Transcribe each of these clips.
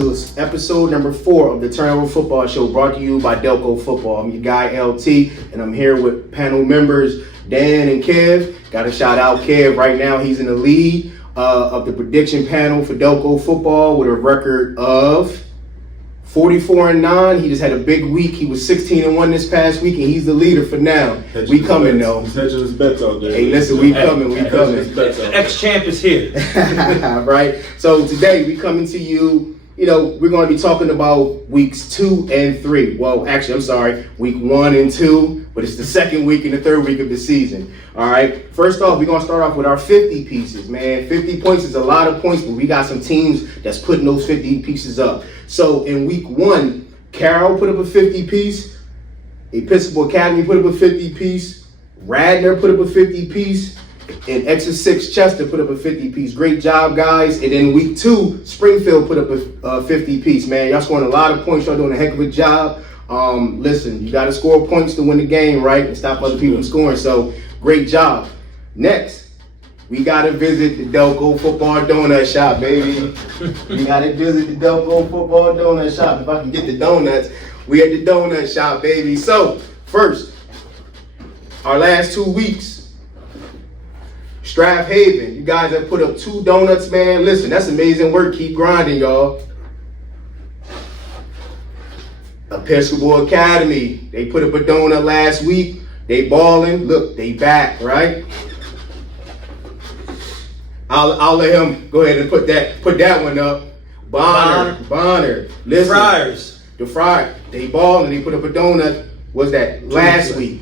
to episode number 4 of the Turnover Football Show, brought to you by Delco Football. I'm your guy, LT, and I'm here with panel members Dan and Kev. Got to shout out Kev right now. He's in the lead of the prediction panel for Delco Football with a record of 44-9. He just had a big week. He was 16-1 this past week, and he's the leader for now. We coming though. He's hedging his bets out there. Hey, listen, we coming. The ex-champ is here. Right? So today we coming to you, we're going to be talking about weeks 2 and 3. Well, actually, I'm sorry, week 1 and 2, but it's the second week and the third week of the season. All right? First off, we're going to start off with our 50 pieces, man. 50 points is a lot of points, but we got some teams that's putting those 50 pieces up. So in week 1, Carroll put up a 50 piece, Episcopal Academy put up a 50 piece, Radnor put up a 50 piece, and Exeter 6 Chester put up a 50 piece. Great job, guys. And then week 2, Springfield put up a 50 piece, man. Y'all scoring a lot of points. Y'all doing a heck of a job. Listen, you got to score points to win the game, right? And stop other people from scoring. So great job. Next, we got to visit the Delco Football Donut Shop, baby. We got to visit the Delco Football Donut Shop. If I can get the donuts, we at the Donut Shop, baby. So, first, our last 2 weeks, Strath Haven. You guys have put up 2 donuts, man. Listen, that's amazing work. Keep grinding, y'all. Episcopal Academy. They put up a donut last week. They balling. Look, they back, right? I'll let him go ahead and put that one up. Bonner. Listen, the Friars. They ball and they put up a donut. Was that last week?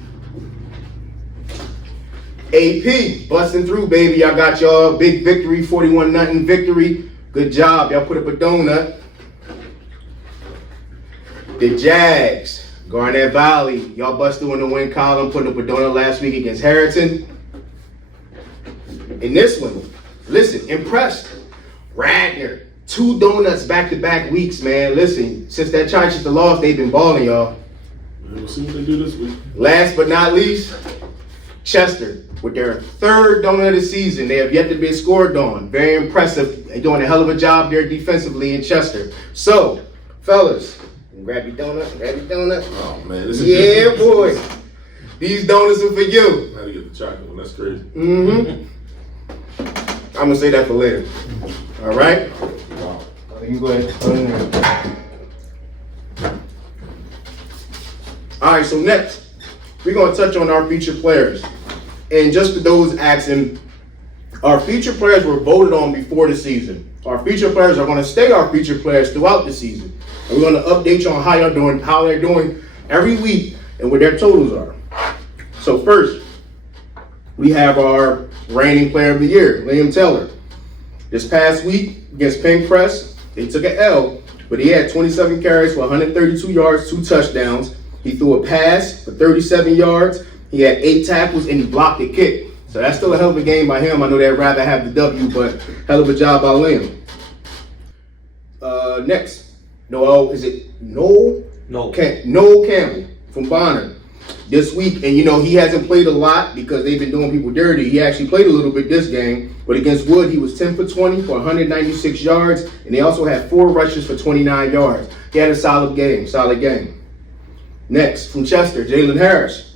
AP busting through, baby. Y'all got y'all big victory, 41-0 victory. Good job. Y'all put up a donut. The Jags, Garnett Valley. Y'all bust through in the win column, putting up a donut last week against Harrington. And this one, listen, impressed. Radnor, 2 donuts back-to-back weeks, man. Listen, since that Chichester loss, they've been balling, y'all. We'll see what they do this week. Last but not least, Chester, with their 3rd donut of the season. They have yet to be scored on. Very impressive. They're doing a hell of a job there defensively in Chester. So, fellas, grab your donut. Oh, man. Yeah, boy. These donuts are for you. I had to get the chocolate one. That's crazy. Mm-hmm. I'm going to say that for later. All right? Wow. You can go ahead. All right, so next, we're going to touch on our featured players. And just for those asking, our featured players were voted on before the season. Our featured players are going to stay our featured players throughout the season. And we're going to update you on how they're doing every week and what their totals are. So first, we have our reigning player of the year, Liam Taylor. This past week against Pink Press, they took an L, but he had 27 carries for 132 yards, 2 touchdowns. He threw a pass for 37 yards. He had 8 tackles, and he blocked a kick. So that's still a hell of a game by him. I know they'd rather have the W, but hell of a job by Liam. Next, Noel Campbell from Bonner. This week, and he hasn't played a lot because they've been doing people dirty. He actually played a little bit this game, but against Wood, he was 10 for 20 for 196 yards, and they also had 4 rushes for 29 yards. He had a solid game. Next, from Chester, Jalen Harris.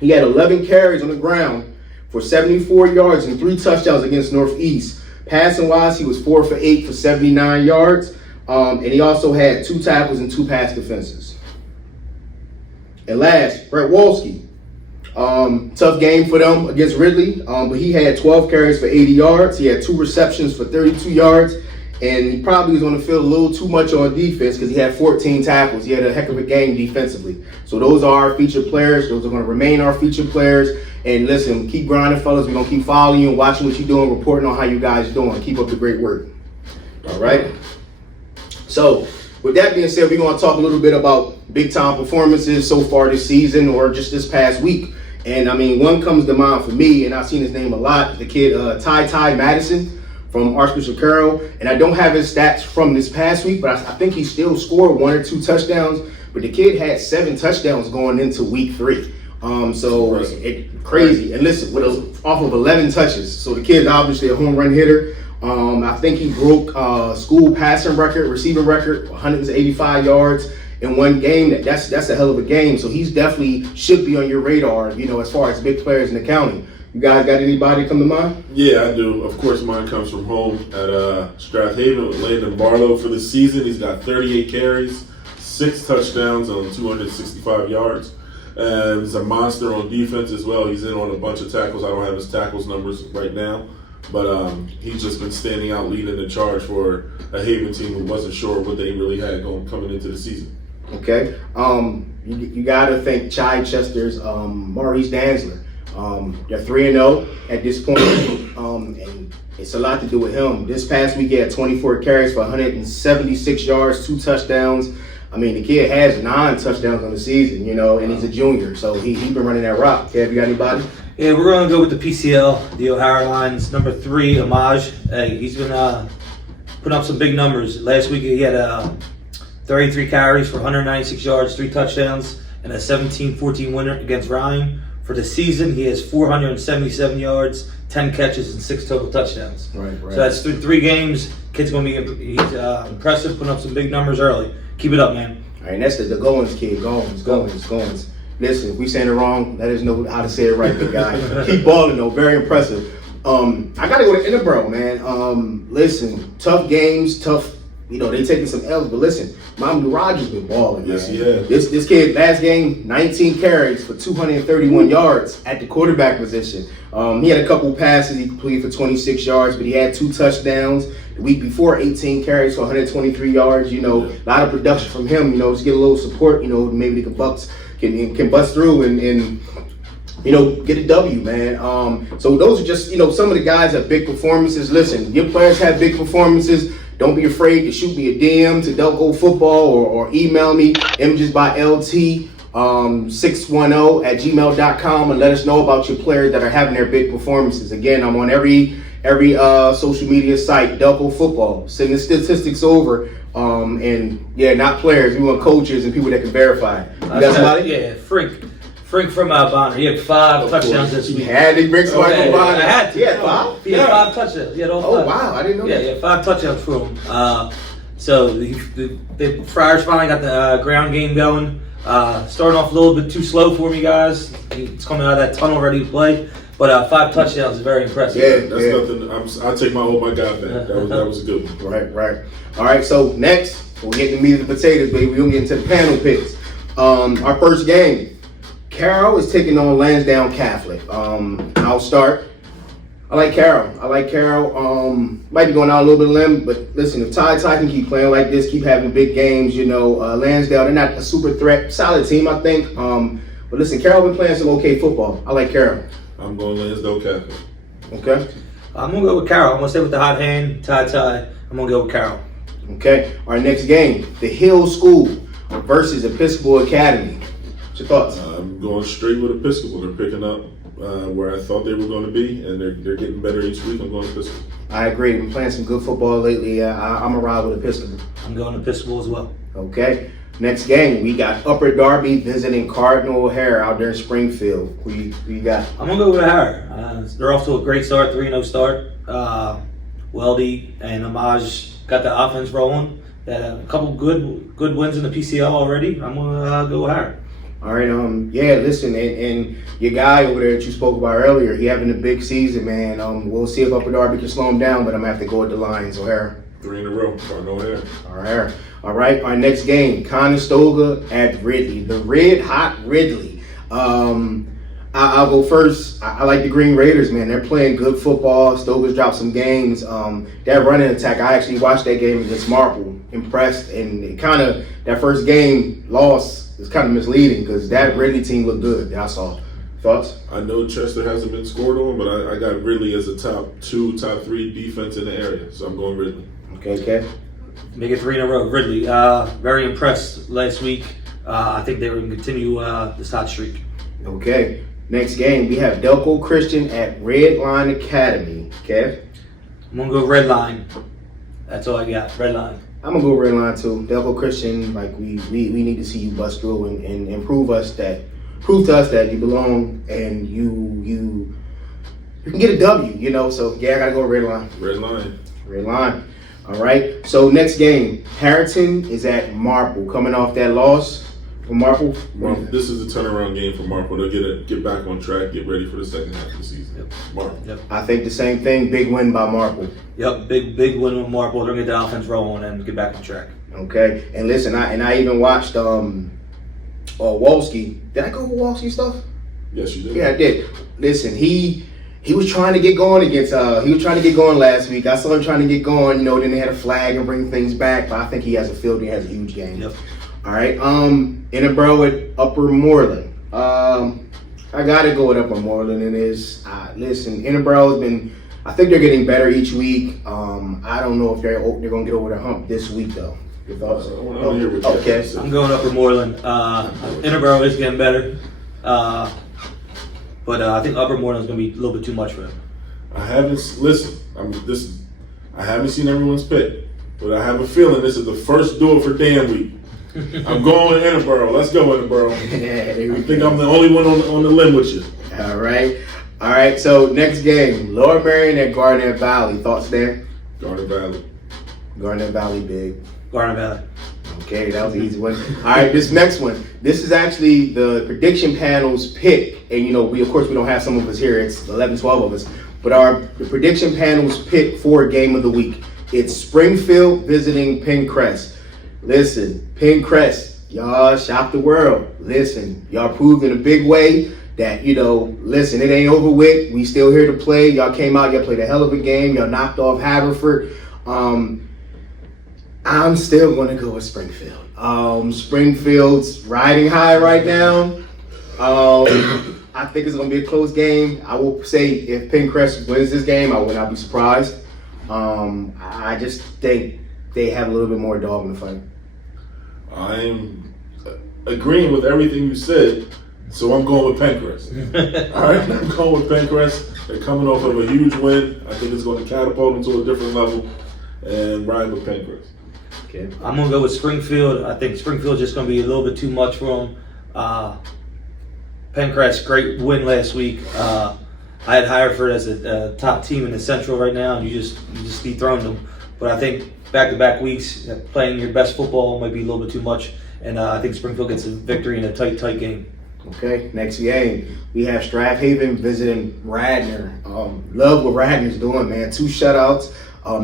He had 11 carries on the ground for 74 yards and 3 touchdowns against Northeast. Passing-wise, he was 4 for 8 for 79 yards, and he also had 2 tackles and 2 pass defenses. And last, Brett Wolski. Tough game for them against Ridley, but he had 12 carries for 80 yards. He had 2 receptions for 32 yards, and he probably was going to feel a little too much on defense because he had 14 tackles. He had a heck of a game defensively. So those are our featured players. Those are going to remain our featured players. And listen, keep grinding, fellas. We're going to keep following you and watching what you're doing, reporting on how you guys are doing. Keep up the great work. All right? So, with that being said, we're going to talk a little bit about big-time performances so far this season or just this past week. And, one comes to mind for me, and I've seen his name a lot, the kid Ty Madison from Archbishop Carroll. And I don't have his stats from this past week, but I think he still scored 1 or 2 touchdowns. But the kid had 7 touchdowns going into week 3. Crazy. And listen, off of 11 touches. So the kid's obviously a home run hitter. I think he broke school passing record, receiving record, 185 yards in one game. That's a hell of a game. So he's definitely should be on your radar, as far as big players in the county. You guys got anybody come to mind? Yeah, I do. Of course, mine comes from home at Strathaven with Landon Barlow for the season. He's got 38 carries, 6 touchdowns on 265 yards. And he's a monster on defense as well. He's in on a bunch of tackles. I don't have his tackles numbers right now. But he's just been standing out, leading the charge for a Haven team who wasn't sure what they really had coming into the season. Okay. You got to thank Chichester's Maurice Danzler. They're 3-0 at this point, and it's a lot to do with him. This past week, he had 24 carries for 176 yards, 2 touchdowns. I mean, the kid has 9 touchdowns on the season, and he's a junior, so he been running that rock. Kev, you got anybody? Yeah, we're going to go with the PCL, the O'Hara Lions, number 3, Homage. Hey, he's been putting up some big numbers. Last week, he had 33 carries for 196 yards, 3 touchdowns, and a 17-14 winner against Ryan. For the season, he has 477 yards, 10 catches, and 6 total touchdowns. Right. So that's 3 games. Kid's going to be impressive, putting up some big numbers early. Keep it up, man. All right, and that's the Goins kid. Goins. Listen, if we saying it wrong, let us know how to say it right, big guy. Keep balling, though. Very impressive. I got to go to Inneborough, man. Listen, tough games, tough. They taking some L's, but listen, Mamadou Rogers been balling. Yes, man. he has. This kid, last game, 19 carries for 231 yards at the quarterback position. He had a couple passes he completed for 26 yards, but he had 2 touchdowns. The week before, 18 carries for 123 yards. A lot of production from him. Just get a little support. Maybe they can bust through and get a W, man. So those are just some of the guys that have big performances. Listen, your players have big performances. Don't be afraid to shoot me a DM to Delco Football or email me, imagesbylt610 @gmail.com, and let us know about your players that are having their big performances. Again, I'm on every social media site, Delco Football. Send the statistics over. Not players. We want coaches and people that can verify it. You got somebody? Yeah, Frank from Bonner. He had 5 touchdowns this week. He had to bring somebody from Bonner. I had to. He had 5? He had 5 touchdowns. He had all 5. Oh, wow. I didn't know that. Yeah, he had 5 touchdowns for him. So the Friars finally got the ground game going. Starting off a little bit too slow for me, guys. He's coming out of that tunnel ready to play. But 5 touchdowns is very impressive. Yeah, that's nothing. I'll take my God back. That was a good one. Right. All right, so next, we'll get the meat of the potatoes, baby. We're going to get into the panel picks. Our first game. Carroll is taking on Lansdowne Catholic. I'll start. I like Carroll. Might be going out a little bit of limb, but listen, if Ty can keep playing like this, keep having big games, Lansdowne, they're not a super threat. Solid team, I think. But listen, Carroll been playing some okay football. I like Carroll. I'm going Lansdowne Catholic. Okay. I'm going to go with Carroll. I'm going to stay with the hot hand, Ty. I'm going to go with Carroll. Okay. Our next game, the Hill School versus Episcopal Academy. What's your thoughts? I'm going straight with Episcopal. They're picking up where I thought they were going to be, and they're getting better each week. I'm going Episcopal. I agree. We've been playing some good football lately. I'm a ride with Episcopal. I'm going Episcopal as well. Okay. Next game, we got Upper Darby visiting Cardinal O'Hara out there in Springfield. Who you got? I'm going to go with O'Hara. They're off to a great start, 3-0 start. Weldy and Homage got the offense rolling. They had a couple good wins in the PCL already. I'm going to go O'Hara. All right, listen, and your guy over there that you spoke about earlier, he having a big season, man. We'll see if Upper Darby can slow him down, but I'm going to have to go with the Lions, O'Hara. 3 in a row, Cardinal O'Hara. All right, our next game, Conestoga at Ridley, the Red Hot Ridley. I'll go first. I like the Green Raiders, man. They're playing good football. Stoga's dropped some games. That running attack, I actually watched that game against Marple, impressed, and it that first game loss is kind of misleading because that Ridley team looked good that I saw. Thoughts? I know Chester hasn't been scored on, but I got Ridley as a top 2, top 3 defense in the area, so I'm going Ridley. Okay. Make it 3 in a row. Ridley, very impressed last week. I think they were going to continue this hot streak. Okay. Next game, we have Delco Christian at Red Line Academy. Kev? I'm going to go Red Line. That's all I got. Red Line. I'm going to go Red Line too. Delco Christian, like we need to see you bust through and prove to us that you belong and you can get a W, So, yeah, I got to go Red Line. Red Line. Great line. All right. So next game, Harrington is at Marple, coming off that loss for Marple. This is the turnaround game for Marple. They'll get back on track, get ready for the second half of the season. Yep. Marple. Yep. I think the same thing. Big win by Marple. Yep. Big win with Marple. They're gonna get the offense rolling and get back on track. Okay. And listen, I even watched Walski. Did I go with Walski stuff? Yes, you did. Yeah, I did. Listen, he was trying to get going against. He was trying to get going last week. I saw him trying to get going. You know, then they had a flag and bring things back. But I think he has a field. He has a huge game. Yep. All right. Inneborough at Upper Moreland. I gotta go with Upper Moreland. And listen, Inneborough has been. I think they're getting better each week. I don't know if they're gonna get over the hump this week though. Your thoughts? Okay. I'm going Upper Moreland. Inneborough is getting better. But I think Upper Moreland is going to be a little bit too much for him. I haven't seen everyone's pick, but I have a feeling this is the first do it for Dan week. I'm going with Inneborough. Let's go Inneborough. I think I'm the only one on the limb with you. All right. So next game, Lower Merion at Garnet Valley. Thoughts there? Garnet Valley. Garnet Valley big. Garnet Valley. Okay, that was an easy one. All right, this next one. This is actually the prediction panel's pick. And, we don't have some of us here. It's 11, 12 of us. But the prediction panel's pick for game of the week. It's Springfield visiting Pencrest. Listen, Pencrest, y'all shocked the world. Listen, y'all proved in a big way that, listen, it ain't over with. We still here to play. Y'all came out, y'all played a hell of a game. Y'all knocked off Haverford. I'm still going to go with Springfield. Springfield's riding high right now. I think it's going to be a close game. I will say if Pencrest wins this game, I would not be surprised. I just think they have a little bit more dog in the fight. I'm agreeing with everything you said, so I'm going with Pencrest. All right, I'm going with Pencrest. They're coming off of a huge win. I think it's going to catapult them to a different level, and ride with Pencrest. Okay. I'm going to go with Springfield. I think Springfield's just going to be a little bit too much for them. Pencrest, great win last week. I had Haverford as a top team in the Central right now, and you just dethroned them. But I think back-to-back weeks, playing your best football might be a little bit too much, and I think Springfield gets a victory in a tight game. Okay, next game, we have Strathaven visiting Radnor. Love what Radnor's doing, man. 2 shutouts.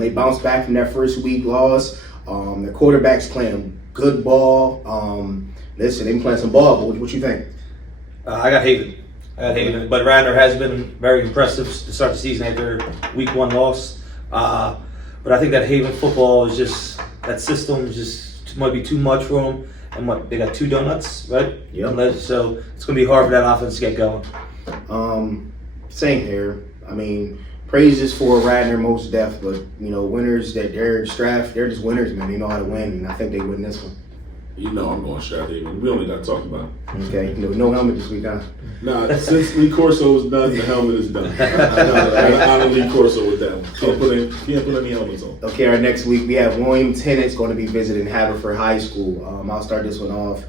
They bounced back from that first week loss. Their quarterback's playing good ball. Listen, they've been playing some ball, but what you think? I got Haven. But Radnor has been very impressive to start the season after week 1 loss. But I think that Haven football is just, that system is just might be too much for them. And they got 2 donuts, right? Yeah. So it's going to be hard for that offense to get going. Same here. I mean, praises for Radnor most def, but winners that they're just winners, man. They know how to win, and I think they win this one. I'm going Strathaven. We only got to talk about it. Okay, no helmet this week, huh? Nah, since Lee Corso is done, the helmet is done. I don't Lee Corso with that one. Can't put any helmets on. Okay, our next week we have William Tennett's going to be visiting Haverford High School. I'll start this one off.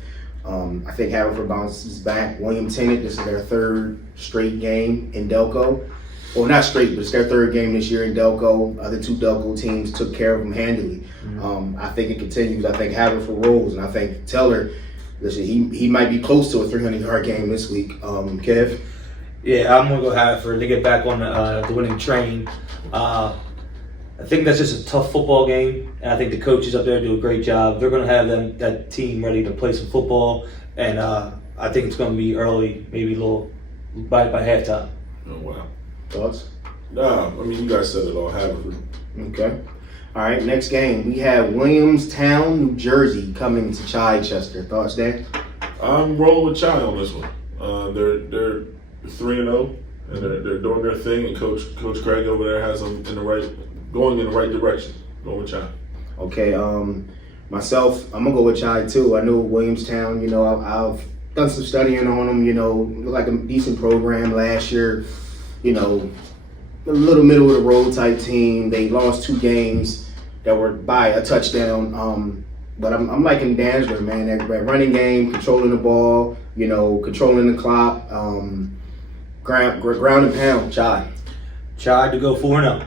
I think Haverford bounces back. William Tennett, this is their 3rd straight game in Delco. Well, not straight, but it's their 3rd game this year in Delco. Other 2 Delco teams took care of them handily. I think it continues. I think Haverford rolls, and I think Teller, listen, he might be close to a 300-yard game this week. Kev? Yeah, I'm going to go Haverford. They get back on the winning train. I think that's just a tough football game, and I think the coaches up there do a great job. They're going to have that team ready to play some football, and I think it's going to be early, maybe a little by halftime. Oh, wow. Thoughts? Nah, I mean, you guys said it all. Haverford. Okay. All right, next game. We have Williamstown, New Jersey coming to Chichester. Thoughts, Dan? I'm rolling with Chi on this one. They're 3-0, and they're doing their thing, and Coach Craig over there has them going in the right direction. Going with Chi. Okay. Myself, I'm gonna go with Chi too. I know Williamstown. I've done some studying on them. Looked like a decent program last year. A little middle of the road type team. They lost 2 games that were by a touchdown. But I'm liking Dansler, man. That running game, controlling the ball, controlling the clock, ground and pound. Chi Tried to go 4-0.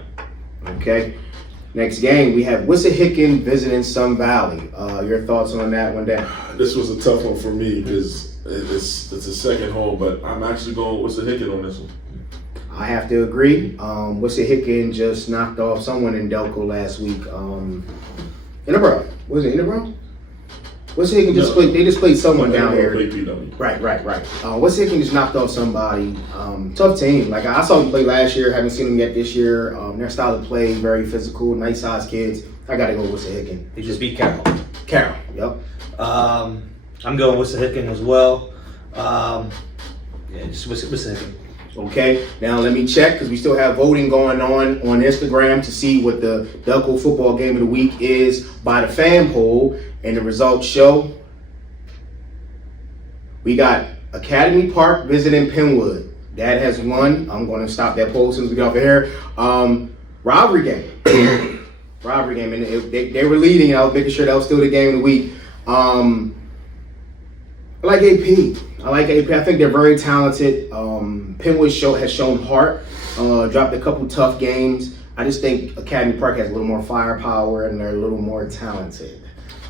Okay. Next game, we have Wissahickon visiting Sun Valley. Your thoughts on that one, Dan? This was a tough one for me because it's a second home, but I'm actually going with Wissahickon on this one. I have to agree. Wissahickon just knocked off someone in Delco last week. Interboro. Was it Interboro? Wissahickon just played. They just played someone down here. Right. Wissahickon just knocked off somebody. Tough team. Like I saw them play last year. Haven't seen them yet this year. Their style of play very physical, nice sized kids. I gotta go with Wissahickon. They just beat Carroll. Yep. I'm going Wissahickon as well. Just Wissahickon. Okay, now let me check because we still have voting going on Instagram to see what the Delco football game of the week is by the fan poll, and the results show we got Academy Park visiting Penwood. That has won. I'm going to stop that poll since we got off the air. Rivalry game, and they were leading. I was making sure that was still the game of the week. I like AP. I think they're very talented. Penwood has shown heart. Dropped a couple tough games. I just think Academy Park has a little more firepower and they're a little more talented.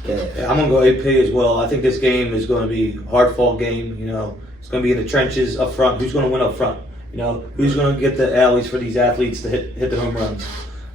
Yeah, I'm gonna go AP as well. I think this game is going to be a hard-fought game. You know, it's going to be in the trenches up front. Who's going to win up front? You know, who's going to get the alleys for these athletes to hit the home runs?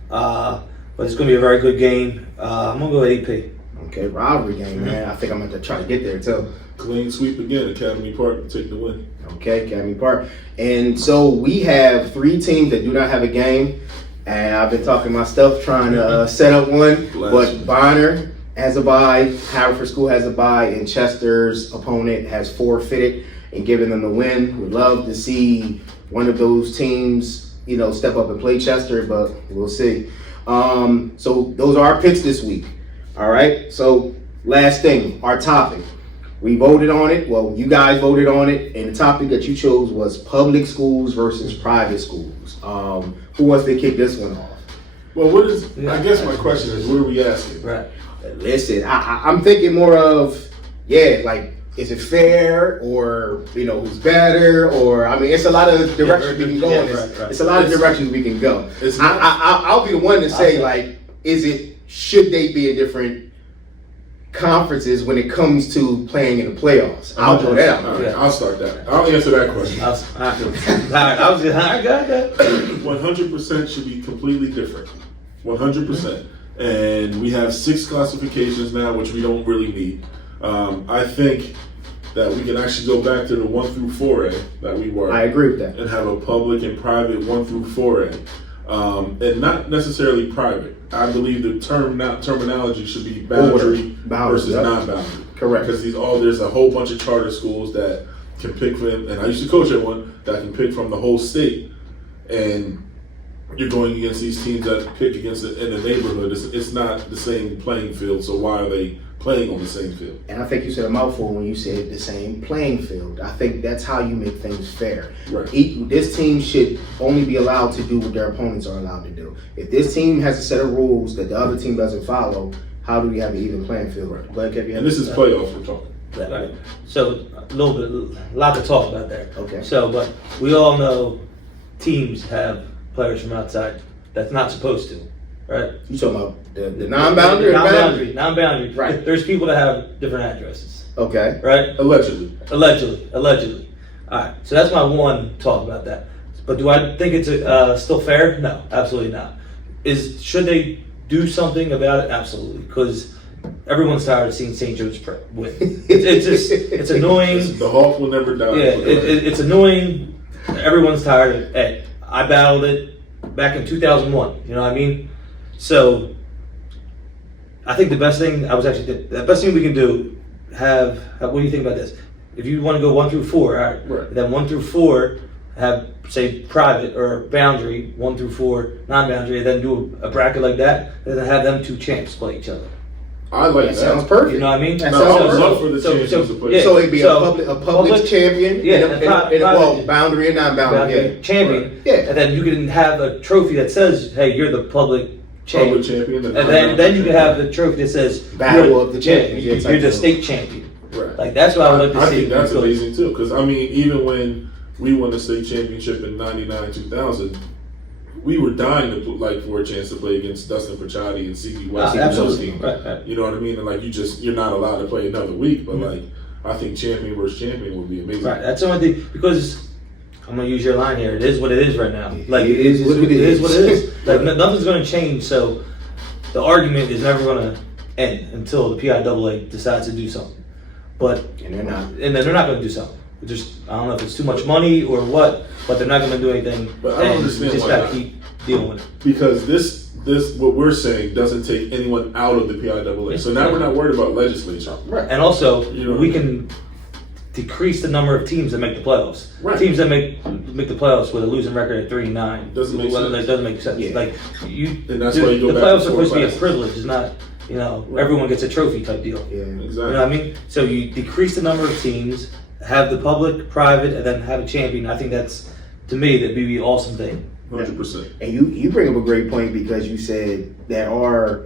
But it's going to be a very good game. I'm gonna go AP. Okay, rivalry game, man. I think I'm going to try to get there too. Clean sweep again. Academy Park take the win. Okay, Academy Park. And so we have 3 teams that do not have a game. And I've been talking my stuff trying to set up one. But Bonner has a bye, Haverford School has a bye, and Chester's opponent has forfeited and given them the win. Would love to see one of those teams, step up and play Chester, but we'll see. So those are our picks this week. All right. So last thing, our topic. We voted on it. Well, you guys voted on it, and the topic that you chose was public schools versus private schools. Who wants to kick this one off? Well, I guess my question is, what are we asking? Right. Listen, I'm thinking more of, is it fair, or who's better, or it's a lot of directions we can go in this. Right. It's a lot of directions we can go. I'll be the one to say, should they be in different conferences when it comes to playing in the playoffs? I'll throw that out. Right, I'll start that. I'll answer that question. 100% should be completely different. 100%. And we have 6 classifications now, which we don't really need. I think that we can actually go back to the 1 through 4A that we were. I agree with that. And have a public and private 1 through 4A. And not necessarily private. I believe the terminology should be boundary versus non-boundary. Correct. Because there's a whole bunch of charter schools that can pick from, and I used to coach at one, that can pick from the whole state. And you're going against these teams that pick against it in the neighborhood. It's not the same playing field, so why are they playing on the same field? And I think you said a mouthful when you said the same playing field. I think that's how you make things fair. Right. This team should only be allowed to do what their opponents are allowed to do. If this team has a set of rules that the other team doesn't follow, how do we have an even playing field? Right. Go ahead, Kevin. And this is playoffs we're talking. Right. So a lot to talk about there. Okay. So, but we all know teams have players from outside that's not supposed to, right? You talking about the non-boundary? Non-boundary. Right. There's people that have different addresses. Okay. Right? Allegedly. All right. So that's my one talk about that. But do I think it's still fair? No, absolutely not. Should they do something about it? Absolutely. Because everyone's tired of seeing St. Joe's win. It's annoying. The Hawk will never die. Yeah, it's annoying. Everyone's tired of it. I battled it back in 2001. You know what I mean? So I think the best thing we can do what do you think about this? If you want to go 1 through 4, all right. Then 1 through 4 have, say, private or boundary, 1 through 4 non-boundary, and then do a bracket like that, and then have them 2 champs play each other. I like that. Sounds perfect. You know what I mean? That I would love for the champions to play. Yeah. So it'd be a public champion, boundary and non-boundary. Champion. Yeah. And then you can have a trophy that says, "Hey, you're the public champion." Public champion. And then you can have the trophy that says, Battle of the Champions. You're the state champion. Right. Like that's what I would like to I see. think that's amazing too, because even when we won the state championship in '99, 2000, we were dying to for a chance to play against Dustin Pachati and C.B. West. Absolutely. Team. Right. You know what I mean? And like you're not allowed to play another week. But like I think champion versus champion would be amazing. Right. That's the only thing, because I'm gonna use your line here. It is what it is right now. Like it is what it is. What it is. Like nothing's gonna change. So the argument is never gonna end until the PIAA decides to do something. But And they're not. And then they're not gonna do something. Just I don't know if it's too much money or what, but they're not gonna do anything. But I don't understand we just why gotta not. keep dealing with it. Because this what we're saying doesn't take anyone out of the PIAA. So now we're not worried about legislature. Right. And also, You know what we I can decrease the number of teams that make the playoffs. Right. Teams that make the playoffs with a losing record at 3-9 Doesn't make sense. That doesn't make sense. Yeah. Like And that's why you go the back playoffs to are four supposed to be a classes. privilege. It's not everyone gets a trophy type deal. Yeah. Exactly. You know what I mean? So you decrease the number of teams, have the public, private, and then have a champion. I think that's, to me, that'd be the awesome thing. 100%. And you bring up a great point, because you said there are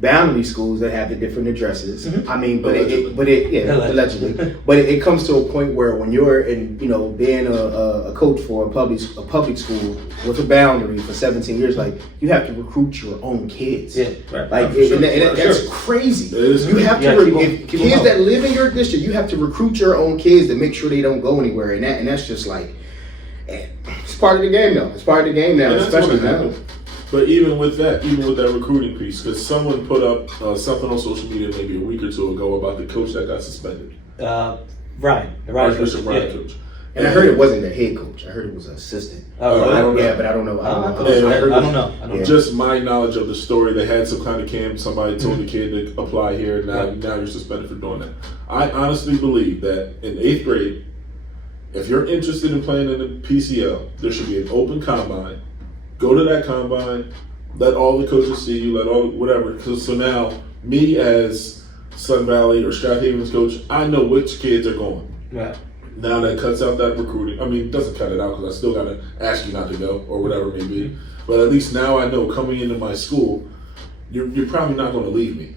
boundary schools that have the different addresses. Mhm. I mean, but Allegedly. allegedly. But it comes to a point where when you're in, being a coach for a public school with a boundary for 17 years, like you have to recruit your own kids. Yeah, right. Like For sure. that's crazy. It is You have to Yeah, keep 'em kids out. that live in your district. You have to recruit your own kids to make sure they don't go anywhere, and that's just like it's part of the game, though. It's part of the game now, And that's especially gonna now. happen. But even with that recruiting piece, because someone put up something on social media maybe a week or two ago about the coach that got suspended, Ryan, Archbishop Ryan yeah. coach. And I heard it wasn't the head coach. I heard it was an assistant. Oh, I don't know. Yeah, but I don't know. I don't know. Yeah, I heard don't it- know. I don't know. Just my knowledge of the story, they had some kind of camp. Somebody told the kid to apply here. Now you're suspended for doing that. I honestly believe that in 8th grade, if you're interested in playing in the PCL, there should be an open combine. Go to that combine. Let all the coaches see you. Let all whatever. So now, me as Sun Valley or Strathaven's coach, I know which kids are going. Yeah. Now that cuts out that recruiting. I mean, it doesn't cut it out because I still got to ask you not to go or whatever it may be. But at least now I know coming into my school, you're probably not going to leave me.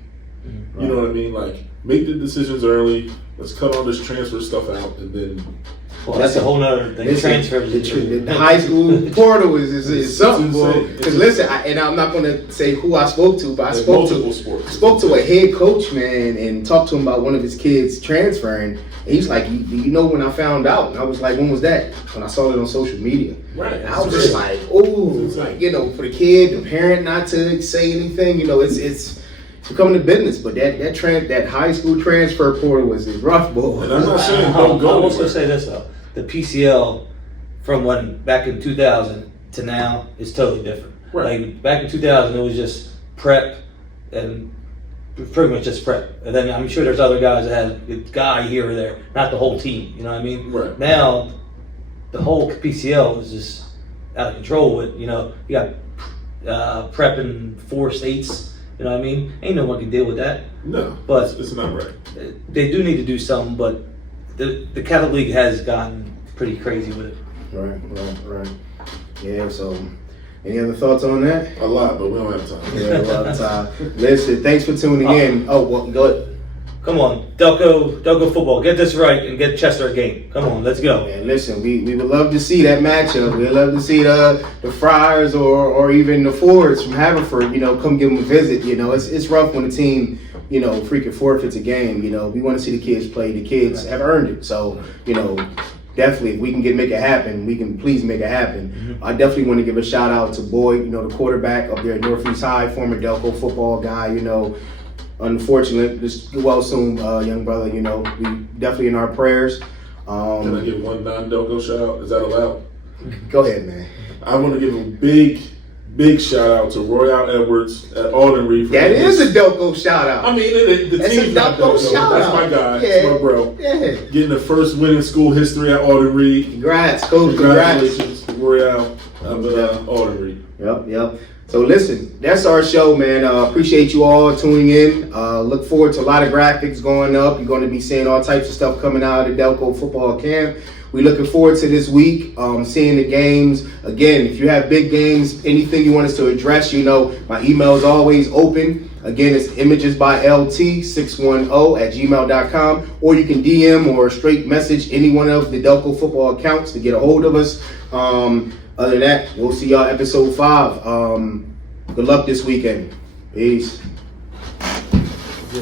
You know what I mean? Like, make the decisions early. Let's cut all this transfer stuff out, and then Well, that's a whole nother thing. Listen, Transfers. the high school portal is something, boy. insane. Because listen, and I'm not going to say who I spoke to, but I spoke multiple to sports. I spoke to a head coach, man, and talked to him about one of his kids transferring. And he's like, you know when I found out? And I was like, when was that? When I saw it on social media. Right. And I was just like, ooh, like, for the kid, the parent not to say anything, it's becoming a business. But that high school transfer portal is rough, boy. And I'm not saying I'll don't go also anywhere. say this though: the PCL from when back in 2000 to now is totally different. Right. Like back in 2000, it was just prep and pretty much just prep. And then I'm sure there's other guys that had a guy here or there, not the whole team. You know what I mean? Right. Now, the whole PCL is just out of control. With you got prep in 4 states. You know what I mean? Ain't no one can deal with that. No, But it's not right. they do need to do something, but the Catholic League has gotten pretty crazy with it. Right. Yeah, so any other thoughts on that? A lot, but we don't have time. Yeah, a lot of time. Listen, thanks for tuning in. Oh, well, go ahead. Come on, Delco football, get this right and get Chester a game. Come on, let's go. Man, listen, we would love to see that matchup. We'd love to see the Friars or even the Fords from Haverford, come give them a visit. It's rough when a team, freaking forfeits a game. We want to see the kids play. The kids have earned it. So, definitely, if we can make it happen, we can please make it happen. Mm-hmm. I definitely want to give a shout out to Boyd, the quarterback up there at Northeast High, former Delco football guy, Unfortunate, just get well soon, young brother. We definitely in our prayers. Can I give one non-Delco shout out? Is that allowed? Go ahead, man. I want to give a big shout out to Royale Edwards at Alden Reed. That is a Delco shout out. I mean, the That's a team's not Delco Delco. shout That's out. my guy. Yeah. That's my bro. Yeah. Getting the first win in school history at Alden Reed. Congrats, coach. Congrats. Congratulations, Royale of Alden Reed. Yep. So listen, that's our show, man. Appreciate you all tuning in. Look forward to a lot of graphics going up. You're going to be seeing all types of stuff coming out of the Delco football camp. We're looking forward to this week, seeing the games. Again, if you have big games, anything you want us to address, my email is always open. Again, it's imagesbylt610@gmail.com, or you can DM or straight message any one of the Delco football accounts to get a hold of us. Other than that, we'll see y'all episode 5. Good luck this weekend. Peace. Yeah.